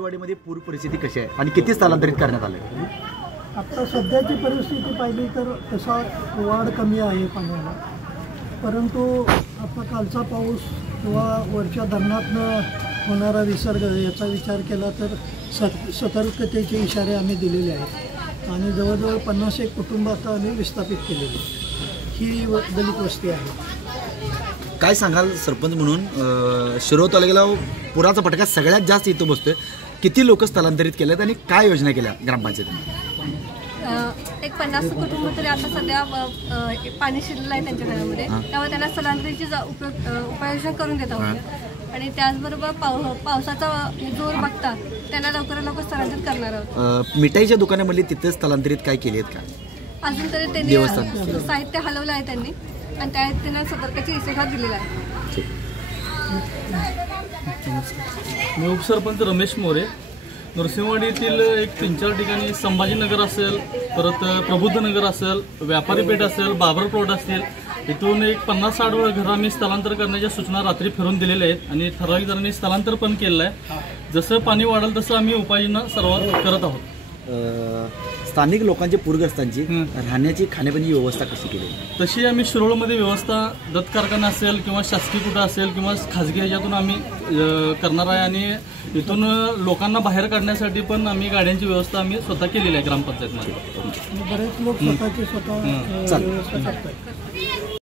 नरसिंहवाडीमध्ये पूर परिस्थिती कशी आहे आणि किती स्थलांतरित करण्यात आले? आता सध्याची परिस्थिती पाहिली तर तसा वाढ कमी आहे पाण्याला, परंतु आता कालचा पाऊस किंवा वरच्या धरणातनं होणारा विसर्ग याचा विचार केला तर सतर्कतेचे इशारे आम्ही दिलेले आहेत आणि जवळजवळ 50-1 कुटुंब आता आम्ही विस्थापित केलेली ही दलित वस्ती आहे. काय सांगाल सरपंच म्हणून शिरोळ तालुक्याला पुराचा फटका सगळ्यात जास्त इथं बसतोय, किती लोक स्थलांतरित केलेत आणि काय योजना केल्या ग्रामपंचायतीने? एक 50 कुटुंब तरी आता सध्या पाणी शिरलेलं आहे त्यांच्या घरामध्ये, त्यामुळे त्यांना स्थलांतरीची उपाययोजना करून देत आहोत आणि त्याचबरोबर पावसाचा जोर बघता त्यांना लवकरात लवकर स्थलांतरित करणार आहोत. मिठाईच्या दुकानामधली तिथे स्थलांतरित काय केली आहेत का? अजून तरी त्यांनी साहित्य हलवलं आहे त्यांनी आणि त्यात त्यांना सतर्काची इशारा दिलेला आहे. मी उपसरपंच रमेश मोरे. नरसिंहवाडीतील एक 3-4 ठिकाणी संभाजीनगर असेल, परत प्रबुद्धनगर असेल, व्यापारी पेठ असेल, बाबर प्लॉट असतील, इथून एक 50-60 घरं आम्ही स्थलांतर करण्याच्या सूचना रात्री फिरून दिलेल्या आहेत आणि ठराविक जणांनी स्थलांतर पण केलं आहे. जसं पाणी वाढेल तसं आम्ही उपाययोजना सर्व करत आहोत. स्थानिक लोकांची पूरग्रस्तांची राहण्याची खाण्यापिण्याची व्यवस्था कशी केली? तशी आम्ही शिरोळमध्ये व्यवस्था दत्त कारखाना असेल किंवा शासकीय कुठं असेल किंवा खाजगी ह्याच्यातून आम्ही करणार आहे आणि इथून लोकांना बाहेर काढण्यासाठी पण आम्ही गाड्यांची व्यवस्था आम्ही स्वतः केलेली आहे ग्रामपंचायतमध्ये. बरेच लोक स्वतःची व्यवस्था करतात.